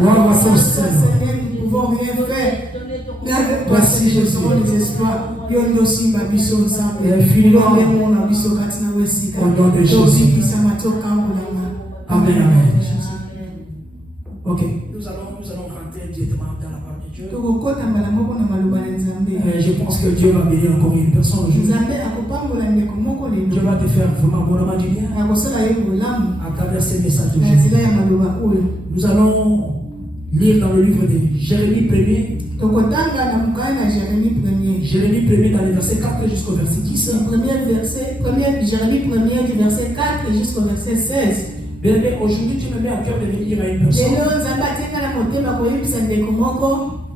Nous ne pouvons rien faire. Voici Jésus. Et infiniment, au nom de Jésus. Amen, amen. Ok, nous allons rentrer directement dans la parole de Dieu. Je pense que Dieu va bénir encore une personne aujourd'hui. Dieu va te faire vraiment bonnement du bien à travers ces messages de Jésus. Nous allons lire dans le livre de Jérémie 1er. Jérémie 1er dans les versets 4 jusqu'au verset 10. Jérémie 1er du verset 4 jusqu'au verset 16. Bien aimé, aujourd'hui tu me mets à cœur de venir à une personne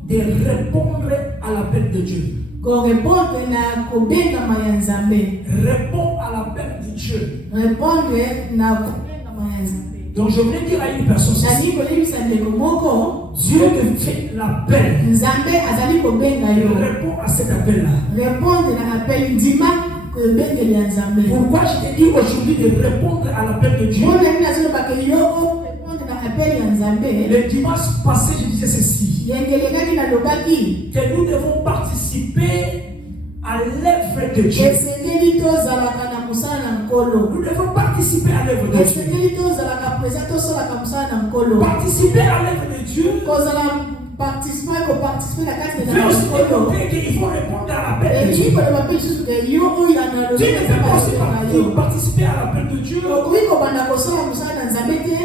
de répondre à l'appel de Dieu. Réponds à l'appel de Dieu. Donc je voulais dire à une personne, Dieu te fait l'appel. Réponds à cet appel-là. Pourquoi je te dis aujourd'hui de répondre à l'appel de Dieu? Le dimanche passé, je disais ceci, que nous devons participer à l'œuvre de Dieu. Nous devons participer à l'œuvre de Dieu. Participer à l'œuvre de Dieu. Il faut répondre à l'appel de Dieu. Tu ne peux pas aussi participer à l'appel de Dieu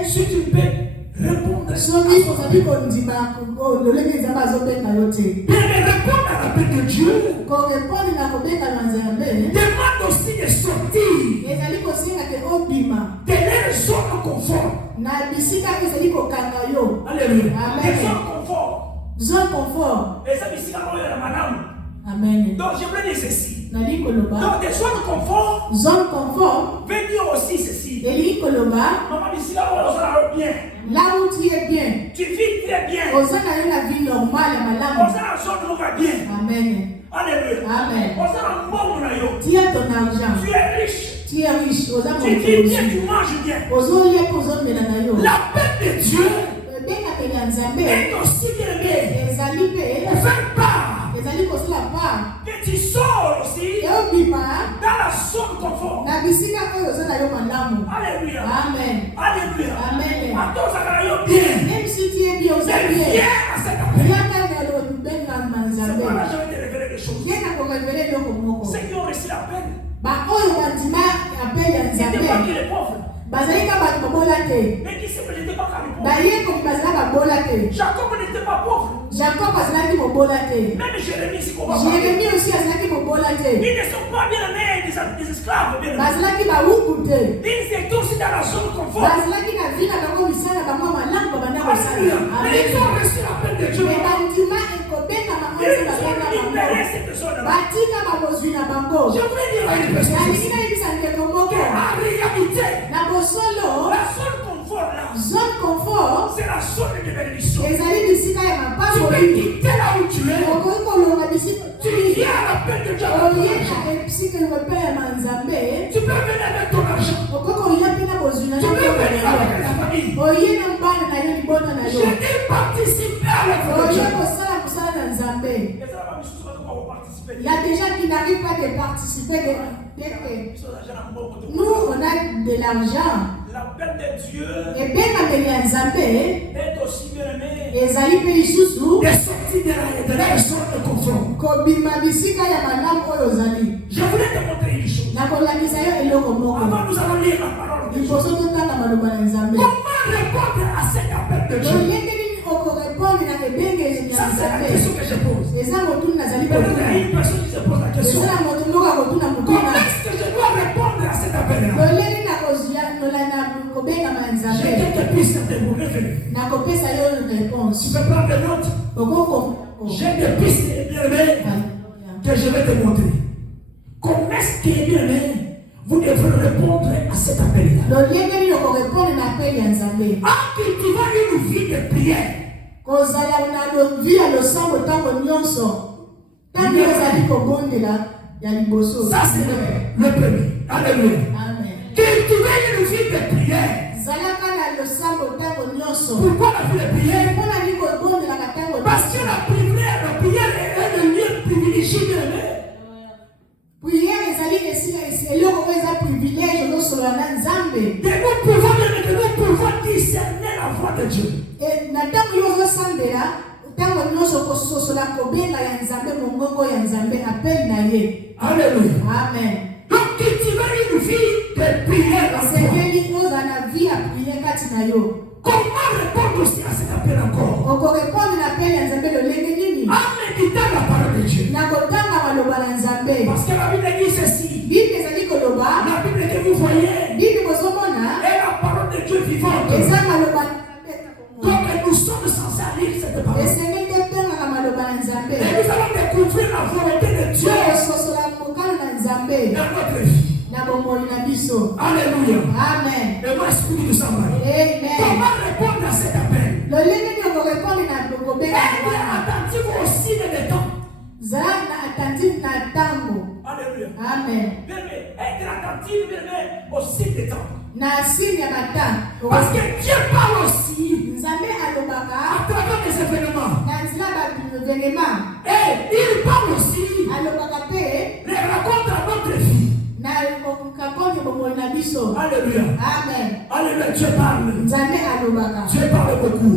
si tu peux répondre à l'appel de Dieu. Demande aussi de sortir de leur zone de confort. Alléluia. Zone confort. Amen. Donc je voulais dire ceci. Donc des zones de confort. Veut dire aussi ceci. Maman ici là on bien. Là où tu es bien. Tu vis très bien. On a la vie normale. On a la zone où on va bien. Amen. Alléluia. Amen. On a un bon. Tu as ton argent. Tu es riche. Tu vis bien, tu manges bien. L'appel de Dieu est aussi aimé. Fais part. Que tu sors aussi dans la zone confort. Alléluia. Amen. Alléluia. Amen. Même si tu es bien, viens à cet appel. C'est pourquoi je vais te révéler des choses. Ceux qui ont reçu l'appel, c'était pas que les pauvres. Mais qui se n'était pas carré pauvre. Jacob n'était pas pauvre. Même Jérémie aussi, il ne sont pas bien aimés des esclaves. Ils étaient aussi dans la zone de confort. Mais ils ont reçu l'appel de Dieu. Ils ont libéré cette zone-là. Je voulais dire à une personne qu'en réalité, la zone confort, c'est la zone de bénédiction. Tu peux quitter là où tu es. Tu viens à l'appel de Dieu. Tu peux venir avec ton argent. Tu peux venir avec ta famille. Je dis participer à l'œuvre de Dieu. Il y a des gens qui n'arrivent pas à participer. Nous, on a de l'argent. L'appel de Dieu est aussi bien aimé. De sortir de la zone de confort. Je voulais te montrer une chose. Avant nous allons lire la parole de Dieu. Comment répondre à cet appel de Dieu? Ça, c'est la question que je pose. Peut-être qu'il y a une personne qui se pose la question. Comment est-ce que je dois répondre à cet appel-là? J'ai quelques pistes de vous révéler. Tu peux prendre des notes. J'ai des pistes bien aimées que je vais te montrer. Comment est-ce que bien aimé vous devrez répondre à cet appel-là? En cultivant une vie de prière. Ça c'est le premier. Alléluia. Cultiver une vie de prière. Pourquoi la vie de prière? Parce que la prière est le lieu privilégié de l'homme. Prière est le privilège de nous pouvons discerner la voix de Dieu. Et Alléluia. Amen. Donc cultiver une vie de prière. Comment répondre aussi à cet appel encore? En méditant la parole de Dieu. Parce que la Bible dit ceci. La Bible que vous voyez est la parole de Dieu vivante. Donc nous sommes censés lire cette parole. Et nous allons découvrir la volonté de Dieu dans notre vie. Alléluia. Amen. Et moi, esprit de Samarie. Amen. Comment répondre à cet appel? Être attentif aussi de temps. Alléluia. Amen. Être attentif aussi de temps. Parce que Dieu parle aussi à travers des événements. Et il parle aussi les rencontres à notre vie. Alléluia. Amen. Alléluia. Dieu parle. Dieu parle beaucoup.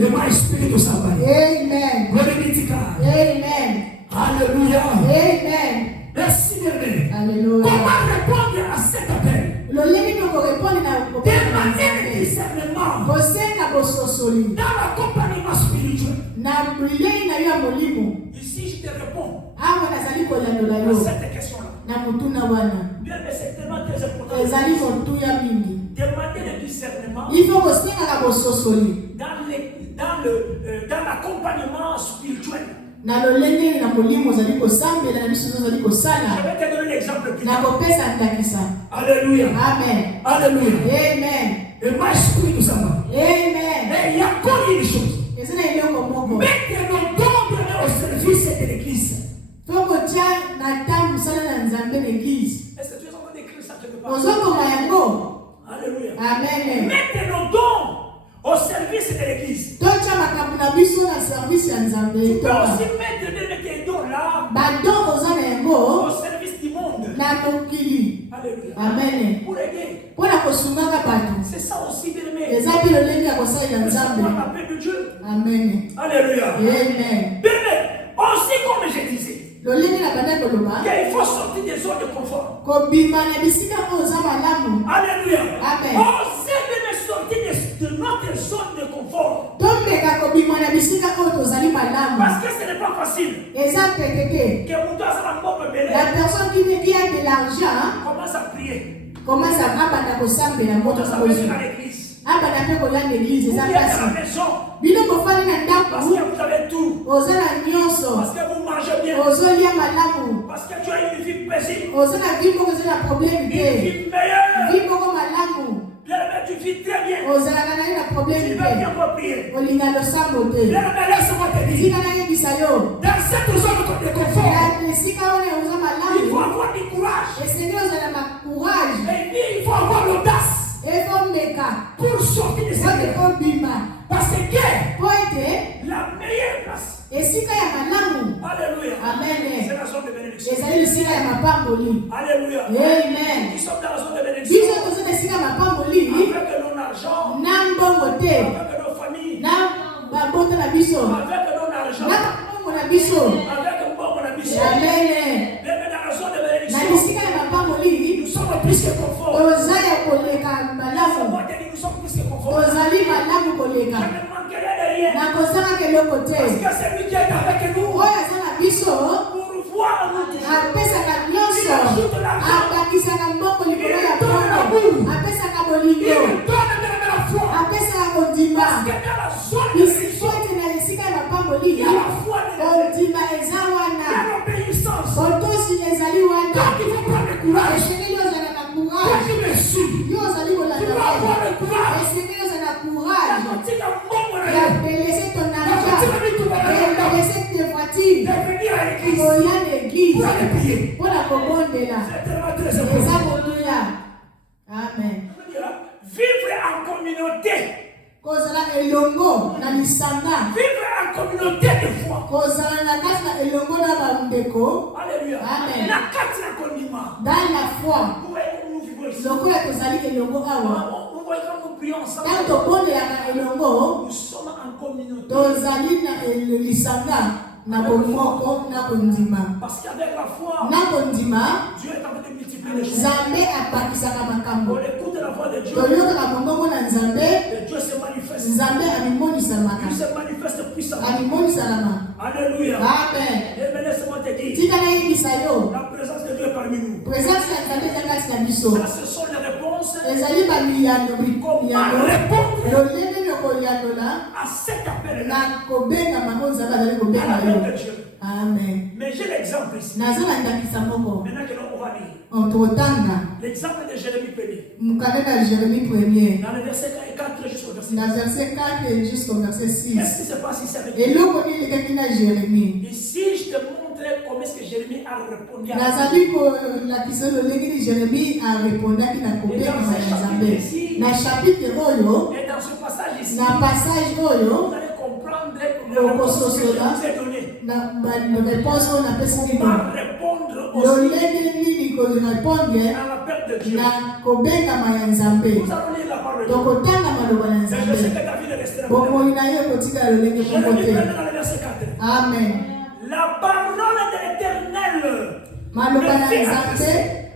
Et moi, esprit de Samarie. Amen. Amen. Alléluia. Amen. Merci, bien-aimé. Alléluia. Comment répondre à cet appel? Demander le discernement dans l'accompagnement spirituel. Ici, je te réponds à cette question-là. Bien, mais c'est tellement très important. Demander le discernement dans l'accompagnement spirituel. Je vais te donner l'exemple plus tard. Alléluia. Amen. Alléluia. Amen. Et moi, esprit de Samarie. Amen. Et il y a encore une chose. Mettre nos dons au service de l'église. Est-ce que tu es en train d'écrire ça quelque part? Alléluia. Amen. Mettre nos dons au service de l'église. Tu peux aussi mettre tes dons là au service du monde. Alléluia. Amen. Pour aider. C'est ça aussi, bien aimé. C'est l'appel de Dieu. Amen. Alléluia. Amen. Bien aimé. Aussi, comme je disais, il faut sortir des zones de confort. Alléluia. Amen. Osez de sortir de notre zone de confort. Parce que ce n'est pas facile. La personne qui a de l'argent commence à prier. Commence à venir à l'église. Ou bien à la maison. Parce que vous avez tout. Parce que vous mangez bien. Parce que tu as une vie paisible. Une vie meilleure. Bien, tu vis très bien. Tu vas bien pour prier. Bien, laisse-moi te dire. Dans cette zone de confort, il faut avoir du courage. Et il faut avoir l'audace pour sortir de cette zone. Parce que la meilleure place. Alléluia. Amen. C'est la zone de bénédiction. Alléluia. Amen. Nous sommes dans la zone de bénédiction. Avec nos argent. Avec nos familles. Avec nos argent. Avec mon Amen. Même dans la zone de bénédiction. Nous sommes plus que confort. Nous sommes plus que confort. Je ne manquerai de rien. Parce que c'est lui qui est avec nous. Pour voir nous. Amen. Vivre communauté. Kozala elongo na lisanga. Vivre en communauté de foi. Kozala na kati na elongo na bambeko. Alléluia. Amen. Na kati na kondima. Dans la foi. Vous voyez comment nous vivons ici. Lokola kozali elongo awa. Vous voyez quand nous prions ensemble. Quand tobondelaka elongo, nous sommes en communauté. tozali na lisanga. Na bomoko na kondima. Parce qu'avec la foi, na kondima, Dieu est en train de multiplier les choses. Nzambe apakisaka makambo. On écoute la voix de Dieu. Toyoka mongongo na Nzambe. Et Dieu se manifeste. Nzambe amimonisamaka. Il se manifeste puissamment. Amimonisalama. Alléluia. Amen. Et mais laisse-moi te dire. Tika na yebisa yo. La présence de Dieu est parmi nous. Présence ya Nzambe eza kati na biso. Ça, ce sont les réponses. Ezali bamiyano Comment répondre lolenge yokoyandola à cet appel na kobengama ngo Nzambe azali kobenga yo. de Dieu. Amen. Mais j'ai l'exemple ici. Naza na ndakisa moko. Maintenant que l'on va lire. Ototanga. L'exemple de Jérémie 1er. Mukadena Jérémie 1er. Dans le verset 4 jusqu'au verset 6. Na verset 4 jusqu'au verset 6. Qu'est-ce qui se passe ici avec Et l'eau connaît les gars qui Jérémie. Ici, je te montre comment est-ce que Jérémie a répondu à Nazali ko la question le légui de Jérémie a répondu à na kopé na chapitre oyo. Et dans ce passage ici, na passage oyo. vous allez comprendre le réponse que je vous ai donné. Na réponse on a pesé Comment répondre le aussi légui ko répondre à l'appel de Dieu. na kobenga ma Nzambe. Nous allons lire la parole de Dieu. Donc otanga maloba na Mais je sais Nzambe. que David est resté là. Boko ina yo kotika le légui Je vais kote. lire dans le verset 4. Amen. La parole de l'Éternel. Maloba na Nzambe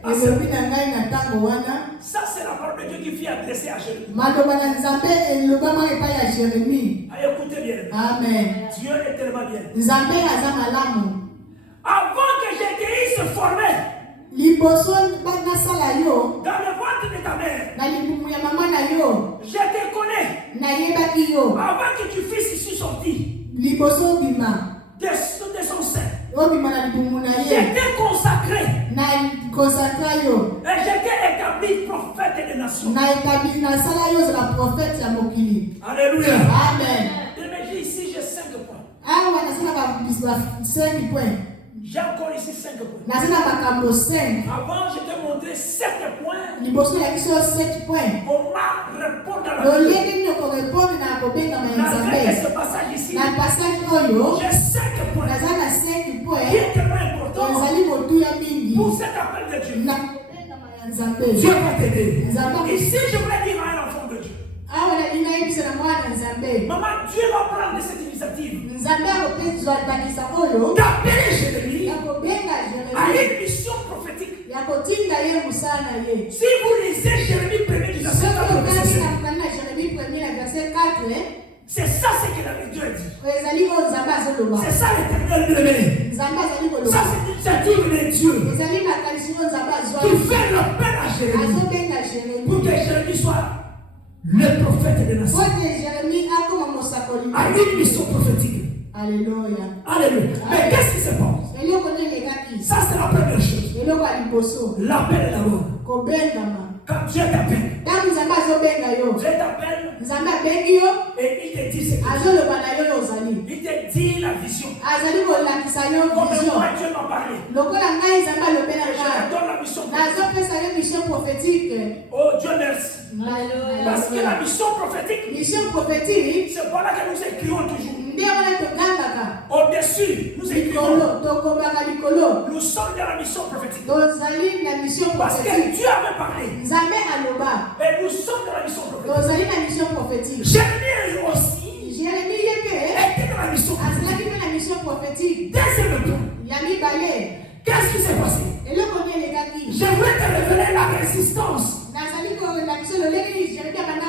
elobi na ngai na tango wana. Ça, c'est la parole de Dieu qui fit adresser à Jérémie. Maloba na Nzambe elobama epai ya Jérémie. Écoutez bien. Amen. Dieu est tellement bien. Nzambe aza malamu. Avant que j'étais formé Liboso nasala yo dans le ventre de ta mère, na libumu ya mama na yo je te connais. nayebaki yo. Avant que tu fisses ici sorti Liboso obima de son sein, obima na libumu na ye j'étais consacré na konsakra yo et j'étais établi prophète des nations. na établi nasala yo la prophète ya mokili. Alléluia. Amen. Et mais j'ai ici, j'ai 5 points. Awa nasala ba 5 points. J'ai encore ici 5 points. Nasala makambo 5. Avant, je t'ai montré 7 points. Liboso ya biso 7 points. Comment répondre à la Lo lenge ni ko répondre na kobenga ma Nzambe. Dans ce passage ici, Na passage oyo j'ai 5 points. nazala 5 points. Qui est tellement important Ezali motuya mingi pour cet appel de Dieu. na kobenga ma Nzambe. Dieu va t'aider. Nzambe Ici, je voulais dire à un enfant de Dieu. awa na inayebisa na mwana Nzambe. Maman, Dieu va prendre cette initiative Nzambe akopeswa bakisa oyo d'appeler Jérémie ya kobenga à Jérémie une mission prophétique. ya kotinda ye mosala na ye. Si vous lisez Jérémie 1er du verset 4 au verset 5, na Jérémie 1er na verset 4 c'est ça ce que la Dieu a dit. ezali oyo Nzambe azoloba. C'est ça l'éternel bien-aimé. Nzambe azali Ça, koloba. c'est l'initiative de Dieu ezali makanisi oyo Nzambe qui azwaki fait l'appel à Jérémie azobenga pour que Jérémie Jérémie soit le prophète des nations. po te Jérémie akoma mosakoli À une mission prophétique. Alleluya. Alléluia. Mais qu'est-ce qui se passe? eloko nde elekaki Ça, c'est la première chose. eloko ya liboso L'appel d'abord. kobengama. Quand Dieu t'appelle, Ntango Nzambe azobenga yo Dieu t'appelle Nzambe abengi yo et il te dit ce que azoloba na yo yo ozali il te dit la vision. azali kolakisa yo Comme vision moi, Dieu m'a parlé. lokola ngai Nzambe alobela Et je ngai te donne la mission. nazopesa yo mission prophétique. Oh Dieu merci. Parce que la mission prophétique, Mission prophétique c'est pas là que nous écrivons toujours. nde wana togangaka Au-dessus, nous écrivons. likolo tokobaka likolo Nous sommes dans la mission prophétique. tozali na mission Parce que prophétique. Dieu avait parlé. Nzambe aloba Et nous sommes dans la mission prophétique. tozali na mission prophétique. Jérémie aussi Jérémie ye mpe était dans la mission prophétique. azalaki mpe na mission prophétique Deuxième point. ya mibale. Qu'est-ce qui s'est passé? eloko nde elekaki Je voulais te révéler la résistance. nazali kolakisa lolenge nini Jérémie abanda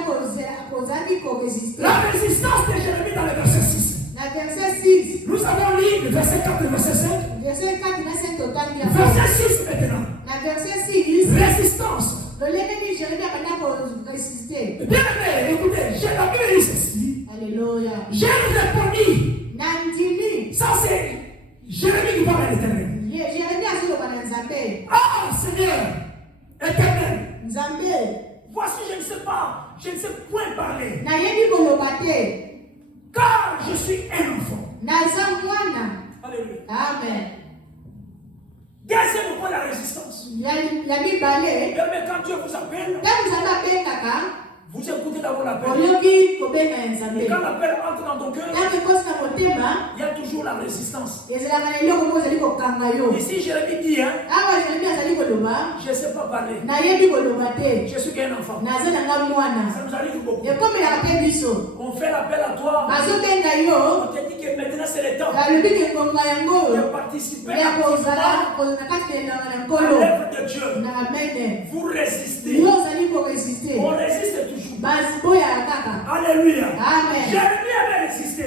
kozalaki koresiste. La résistance de Jérémie dans le verset 6. Na verset 6 Nous avons lu le verset 4 et le verset 5. verset 4 na 5 totangi yango. Verset 6 maintenant. Na verset 6 Résistance. lolenge nini Jérémie abanda koresiste. Bien aimé, écoutez, j'ai appris ceci. Alléluia. J'ai répondu. Na ndimi Ça c'est Jérémie qui parle à l'Éternel. Jérémie azoloba na Nzambe. Ah Seigneur, Éternel, Nzambe voici je ne sais pas, je ne sais point parler. nayebi koloba te Car je suis un enfant. naza mwana. Alléluia. Amen. Deuxième point, la résistance. Ya mibale Mais quand Dieu vous appelle, ntango Nzambe abengaka Vous écoutez d'abord l'appel. Et quand l'appel entre dans ton cœur, il y a toujours la résistance. Et si Jérémie dit, hein, je ne sais pas parler, je suis qu'un enfant. Ça nous arrive beaucoup. On fait l'appel à toi. On te dit que maintenant c'est le temps de participer à l'œuvre de Dieu. Vous résistez. On résiste toujours. Alléluia. Amen. Jérémie avait résisté.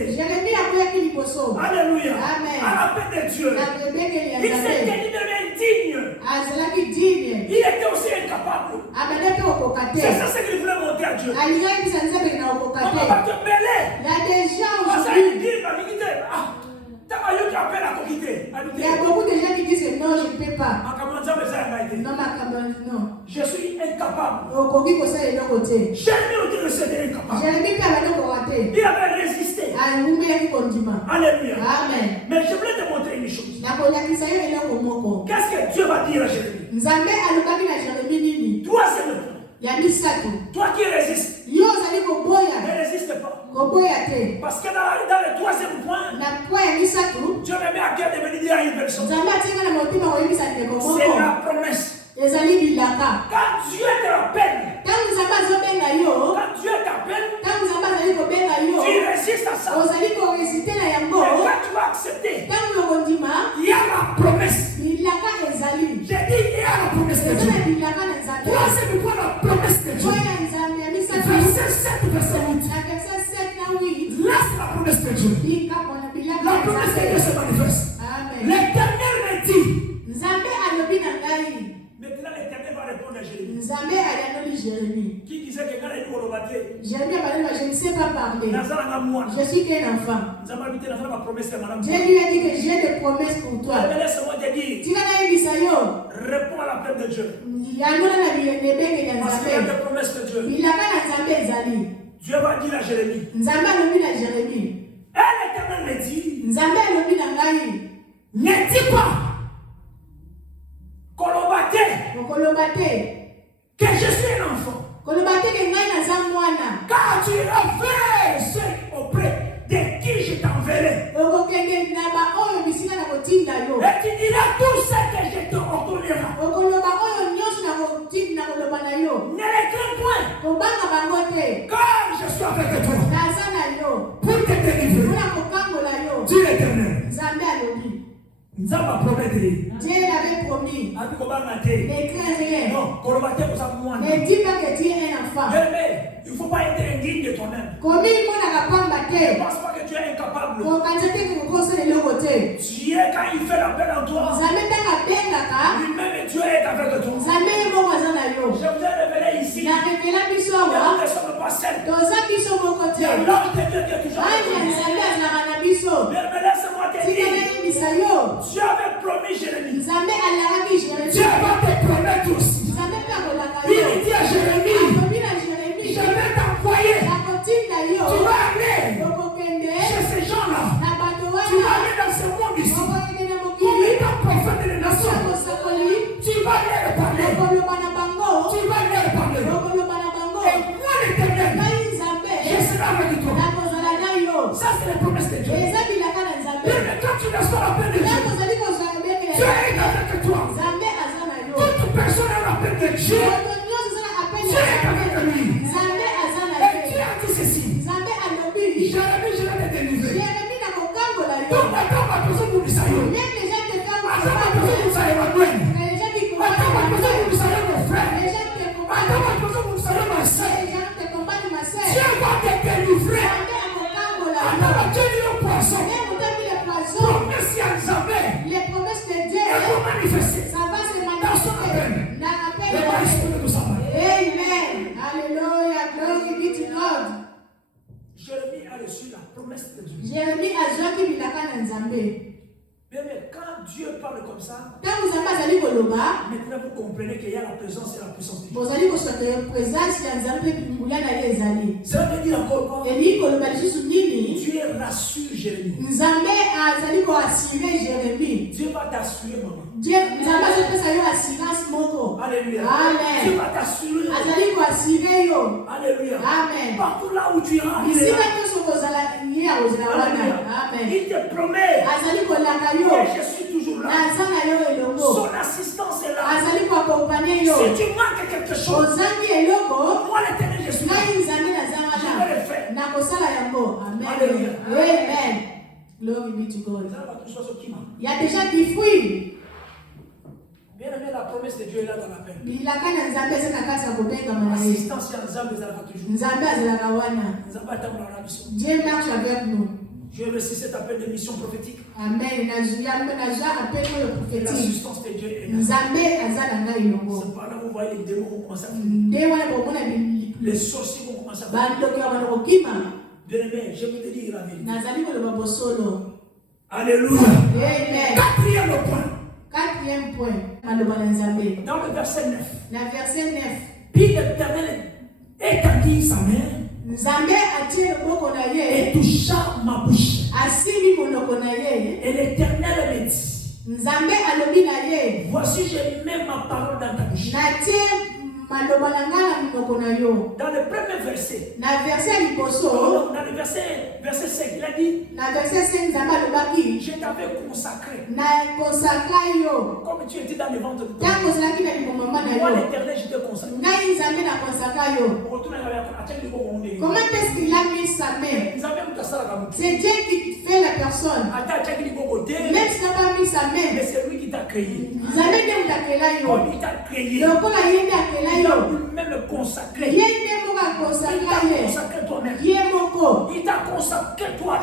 Alléluia. Amen. À l'appel de Dieu. Il s'était libéré indigne. Il était aussi incapable. C'est ça ce qu'il voulait montrer à Dieu. On va te mêler. Parce qu'il dit, il y a beaucoup de gens qui disent non, je ne peux pas. Non, je suis incapable. Jérémie il avait résisté. Alléluia. Amen. Mais je voulais te montrer une chose. Qu'est-ce que Dieu va dire à Jérémie? Troisième point. Toi qui résistes, ne résiste pas. Parce que dans le troisième point, Dieu me met à cœur de venir dire à une personne. C'est la promesse. Quand Dieu te rappelle, quand Dieu t'appelle, tu résistes à ça. Et quand tu vas accepter, il y a la promesse. J'ai dit, il y a la promesse de Dieu. Troisième point, la promesse de Dieu. Verset 7, verset 8. Là, c'est la promesse de Dieu. La promesse de Dieu se manifeste. L'Éternel me dit. Maintenant, l'Éternel va répondre à Jérémie. Qui disait que quand il dit Jérémie a parlé, je ne sais pas parler. Je suis qu'un enfant. Dieu lui a dit que j'ai des promesses pour toi. Laisse-moi te dire. Réponds à l'appel de Dieu. Parce qu'il y a des promesses de Dieu. Dieu va dire à Jérémie. Et l'Éternel me dit. Ne dis pas. Que je suis un enfant. Car tu as fait ce auprès de qui je t'enverrai. Et tu diras tout ce que je te ordonnerai. Ne les crains point. Car je suis avec toi. Pour te délivrer. Dis l'Éternel. Dieu l'avait promis. Ne crains rien. Ne dis pas que tu es un enfant. Il ne faut pas être indigne de toi-même. Ne pense pas que tu es incapable. Dieu, quand il fait l'appel en toi, lui-même Dieu est avec toi. Je vous ai révélé ici. Nous ne sommes pas seuls. Il y a l'ange de Dieu qui est toujours avec nous. Mais laisse-moi te dire. Dieu avait promis Jérémie. Dieu va te promettre aussi. Il dit à Jérémie, je vais t'envoyer. Tu vas aller chez ces gens-là. Tu vas aller dans ce monde ici. Comme étant prophète des nations. Tu vas leur parler. Tu vas leur parler. Et moi l'Éternel, je serai avec toi. Ça c'est la promesse de Dieu. Mais quand tu reçois l'appel de Dieu, Dieu est avec toi. Toute personne a l'appel de Dieu. Dieu est avec lui. Et Dieu a dit ceci. Jérémie, je vais te délivrer. Donc attends ma personne pour Misaïo. Attends ma personne pour Misaïo Emmanuel. Attends ma personne pour Misaïo mon frère. Attends ma personne pour Misaïo ma soeur. Dieu va te délivrer. Attends ma Dieu dit le poisson. Promesse à Nzambe. Les promesses de Dieu. Et vous manifester. Ça va se dans son appel. manifester. Et va respecter tout ça. Amen. Alléluia. Glory be to God. Jérémie a reçu la promesse de Dieu. Jérémie a joué bilaka na Nzambe. Mais quand Dieu parle comme ça, maintenant vous comprenez qu'il y a la présence et la puissance de Dieu. Ça veut dire encore quoi? Dieu rassure Jérémie. Dieu va t'assurer, maman. Alléluia. Alléluia. Amen. Tu vas t'assurer. Alléluia. Amen. Partout là où tu iras. Amen. Il te promet. Et je suis toujours là. Son assistance est là. Si tu manques quelque chose, moi l'éternel, je suis là. Je vais le faire. Alléluia. Amen. Glory be to God. Il y a déjà des fruits. Bien aimé, la promesse de Dieu est là dans la paix. L'assistance Dieu marche avec nous. Je vais réussir cet appel de mission prophétique. Amen. L'assistance de Dieu est là. C'est pas là où vous voyez les démons vont commencer à fuir. Les sorciers vont commencer à fuir. Bien aimé, je vais te dire la vérité. Alléluia. Amen. Quatrième point. Dans le verset 9. Verset 9. Puis l'Éternel étendit sa main et toucha ma bouche. Et l'Éternel me dit, voici, j'ai mis ma parole dans ta bouche. Dans le premier verset, dans le verset 5, il a dit, je t'avais consacré. Comme tu étais dans le ventre de ton père. Moi, l'Éternel, je t'ai consacré. Comment est-ce qu'il a mis sa main? C'est Dieu qui fait la personne. Même si tu n'as pas mis sa main, mais c'est lui qui t'a créé. Comme il t'a créé. Il a lui-même le consacré. Il t'a consacré toi-même. Il t'a consacré toi.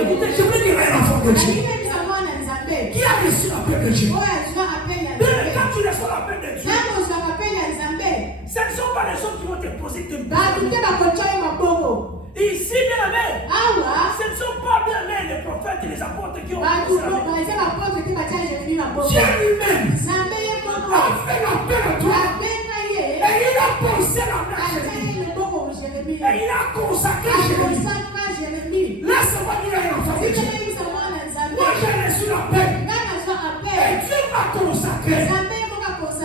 Écoutez, je voulais dire un enfant de Dieu. Qui a reçu l'appel de Dieu? Quand tu reçois l'appel de Dieu, ce ne sont pas les gens qui vont te poser tes ici, bien aimé, ce ne sont pas bien aimé les prophètes et les apôtres qui ont Dieu lui-même a fait l'appel à toi. Et il a posé la main à Jérémie. Et il a consacré Jérémie. Laisse-moi dire à un enfant de Dieu. Moi j'ai reçu l'appel. Et Dieu m'a consacré.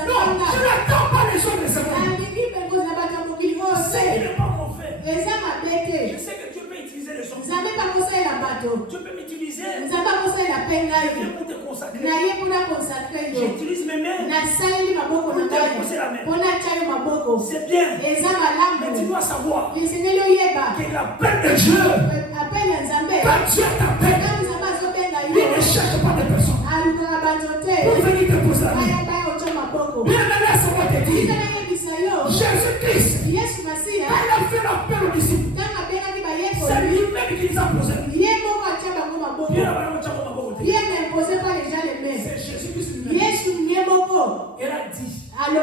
Non, je n'attends pas les choses de ce monde. C'est qu'il n'est pas mon fait. Je sais que Dieu peut utiliser les choses. Dieu peut m'utiliser. Pour te consacrer. J'utilise mes mains pour te poser la main. C'est bien. Mais tu dois savoir que l'appel de Dieu, quand Dieu t'appelle, il ne cherche pas de personne pour venir te poser la main. Bien aimé, laisse-moi te dire, Jésus-Christ, quand il a fait l'appel aux disciples, c'est lui-même qui les a posés. Dieu n'imposait pas les gens les mains. C'est Jésus-Christ lui-même. Il a dit, je vous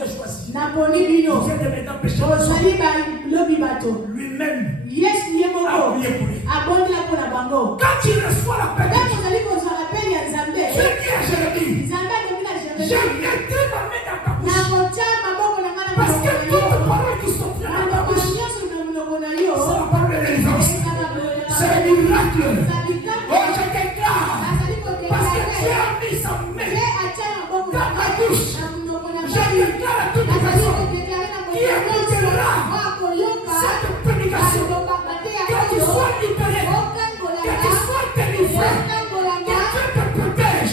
ai choisi. Vous êtes maintenant pécheurs. Lui-même a prié pour lui. Quand tu reçois l'appel de Dieu, Dieu dit à Jérémie, je mettrai ma main dans ta bouche. Parce que toutes les paroles qui sont dans ta bouche, c'est la parole de délivrance. C'est le miracle. Oh, je déclare. Parce que Dieu a mis sa main dans ta bouche. Je déclare à toute personne qui écoutera cette prédication que tu sois libéré, que tu sois délivré, que Dieu te protège.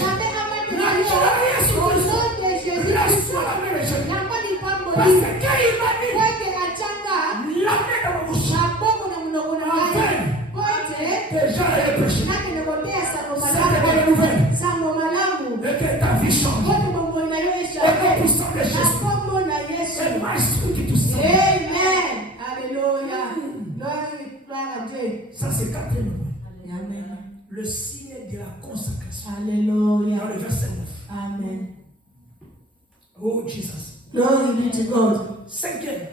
La joie sur le sol, reçois la main de Jésus. Parce que quand il m'a dit, la main dans ma bouche, déjà elle est péché. C'est une bonne nouvelle. Et que ta vie change. Et que tu sens les choses. Et moi, je suis qui tout ça. Amen. Alléluia. Gloire à Dieu. Ça, c'est quatrième point. Amen. Le signe de la consacration. Alléluia. Dans le verset 9. Amen. Oh, Jesus. Glory be to God. Cinquième.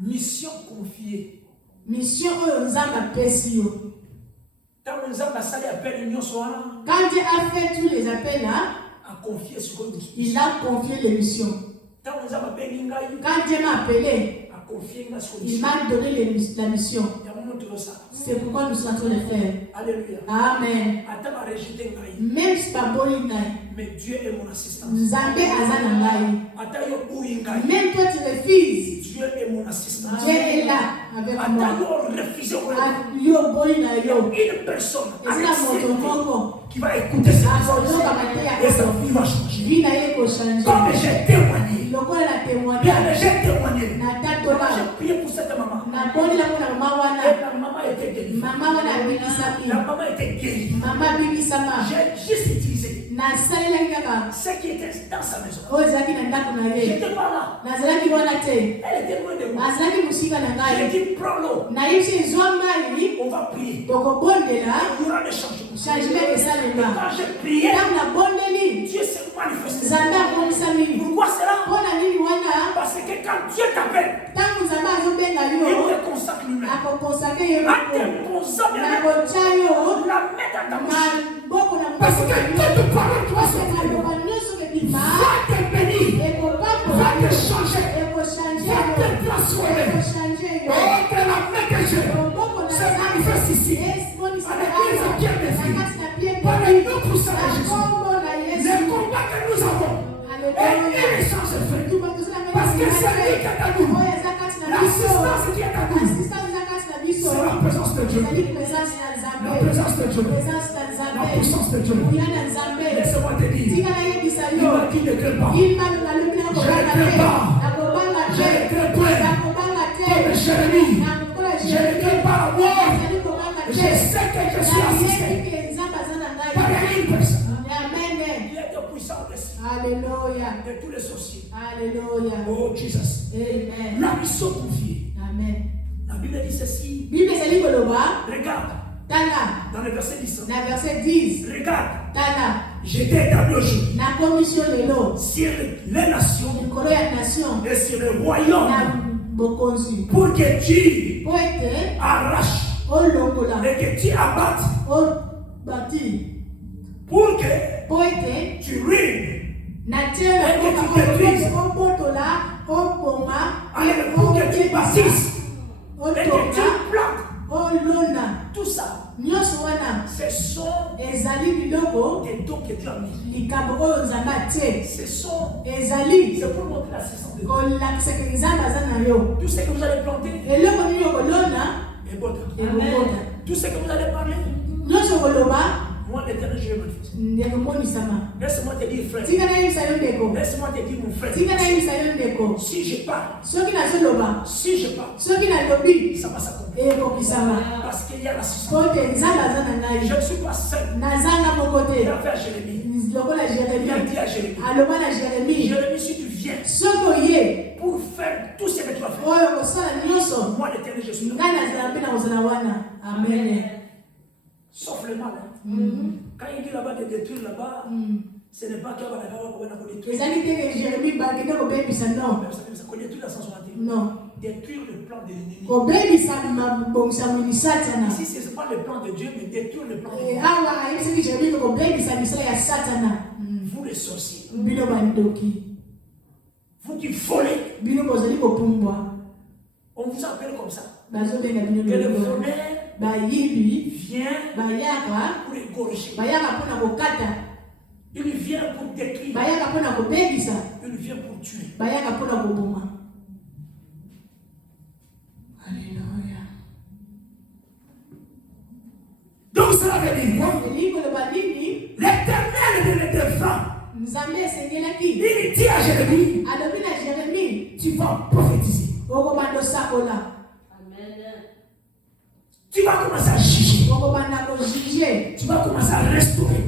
Mission confiée. Mission Nzamba Pesio. Quand Nzamba sali appel union soir. Quand Dieu a fait tous les appels là, il a confié les missions. Quand Dieu m'a appelé, il m'a donné la mission. C'est pourquoi nous sommes en train de faire. Alléluia. Amen. Même si pas bon, mais Dieu est mon assistant. Même toi tu refuses. Dieu est mon assistant. Dieu est là avec moi. Une personne qui va écouter ça et sa vie va changer. Comme j'ai témoigné. Bien, j'ai témoigné. J'ai prié pour cette maman. La maman était guérie. La maman était guérie. J'ai juste utilisé ce qui était dans sa maison. J'étais pas là. Elle était loin de moi. J'ai dit prends l'eau. On va prier. Il y aura des changements. Et quand j'ai prié, Dieu s'est manifesté. Pourquoi cela? Parce que quand Dieu t'appelle, il te consacre lui-même. En te consacrant, la met dans ta bouche. Parce que toute parole doit sortir. Va te bénir. Va te changer. Va te transformer. Oh, que la main que j'ai se manifeste ici. Avec les pierres de vie. Par les 2% de Jésus. Le combat que nous avons est innocent, c'est fait. Parce que c'est lui qui est à nous. L'assistance qui est à nous. C'est la présence de Dieu. La présence de Dieu. La puissance de Dieu. Laisse-moi te dire. Il m'a dit ne crains pas. Je ne crains pas. Je ne crains pas. Comme Jérémie. Je ne crains pas la mort. Je sais que je suis assisté par une personne. Il est de puissant Alléluia. de tous les sorciers. Alléluia. Oh Jesus. Amen. La mission confiée. Amen. La Bible dit ceci. Regarde. Dans le verset 10. Verset 10. Regarde. J'étais établi aujourd'hui sur les nations et sur le royaume pour que tu arraches et que tu abattes pour que tu ruines et que tu détruises pour que tu bâtisses et que tu plantes. Tout ça, ce sont des dons que Dieu a mis. Ce sont c'est pour montrer l'assistance de Dieu. Tout ce que vous allez planter est bon. Tout ce que vous allez parler, moi l'Éternel, je vais manifester. Laisse-moi te dire, frère. Laisse-moi te dire, mon frère. Si je parle, ça va s'accomplir. Parce qu'il y a l'assistance. Je ne suis pas seul. Il a fait à Jérémie. Il a dit à Jérémie. Jérémie, si tu viens pour faire tout ce que tu vas faire, moi l'Éternel, je suis là. Amen. Sauf le mal. Quand il dit là-bas de détruire là-bas, ce n'est pas qu'il va détruire. Non. Détruire le plan de l'ennemi. Ici, ce n'est pas le plan de Dieu, mais détruire le plan de l'ennemi. Vous les sorciers. Vous qui volez. On vous appelle comme ça. Que le voleur vient pour égorger. Il vient pour détruire. Il vient pour tuer. Alléluia. Donc cela veut dire quoi? L'Éternel de défend. Il dit à Jérémie, tu vas prophétiser. Tu vas commencer à juger. Tu vas commencer à restaurer.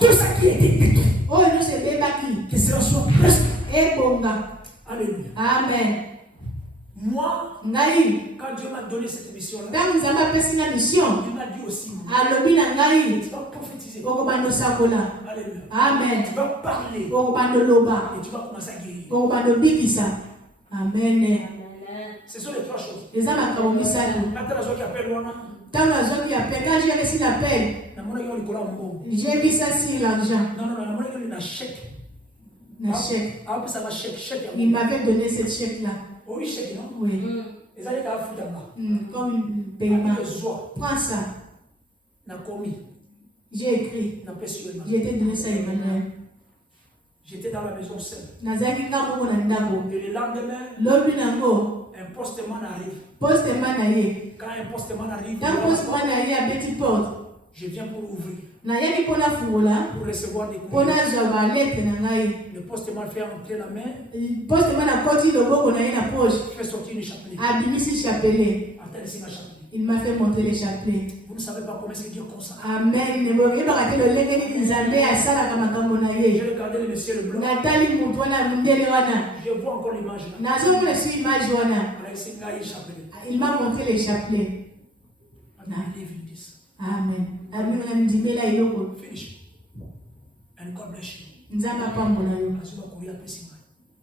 Tout ça qui était détruit. Que cela soit restauré. Alléluia. Amen. Moi, quand Dieu m'a donné cette mission-là, il m'a dit aussi, tu vas prophétiser. Alléluia. Amen. Tu vas parler. Et tu vas commencer à guérir. Amen. Ce sont les trois choses. Quand j'ai vu ça sur l'argent. Non, chèque. Il m'avait donné cette chèque-là. Oui, chèque, non? Oui. Comme une paiement. Prends ça. J'ai écrit. J'ai été donné ça à Emmanuel. J'étais dans la maison seule. Et le lendemain, un postman arrive. Quand un postman arrive, je viens pour ouvrir. Pour recevoir des courriers. Le postman fait entrer la main. Fait sortir une chapelet. Il m'a fait monter les chapelets. Vous ne savez pas comment est-ce que Dieu consacre. Amen. Je regardais le monsieur le blanc. Je vois encore l'image là. Il m'a montré les chapelets. Amen. Finish. And God bless you.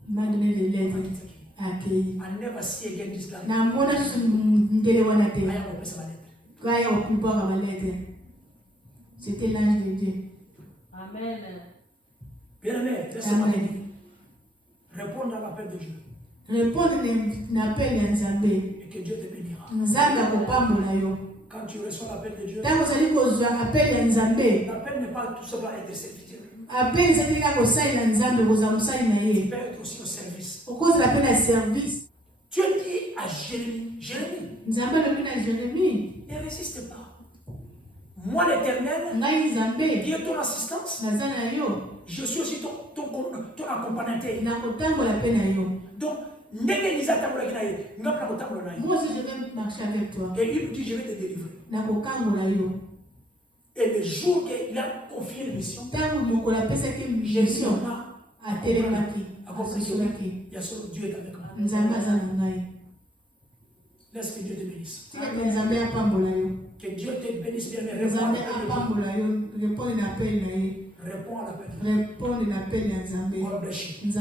Il m'a donné des lettres. I never see again this guy. C'était l'ange de Dieu. Amen. Bien-aimé, laissez-moi dire. Répondre à l'appel de Dieu. Répondre à l'appel de Nzambé. Et que Dieu te bénira. Quand tu reçois l'appel de Dieu, l'appel n'est pas tout simplement être serviteur. Tu peux être aussi au service. Dieu dit à Jérémie, ne résiste pas. Moi l'Éternel, qui est ton assistance, je suis aussi ton accompagnateur. Donc, moi aussi je vais marcher avec toi. Et lui dit, je vais te délivrer. Et le jour qu'il a confié la mission, Jésus m'a accompagné. Dieu est avec moi. Laisse que Dieu te bénisse. Que Dieu te bénisse bien. Réponds à l'appel. God bless you.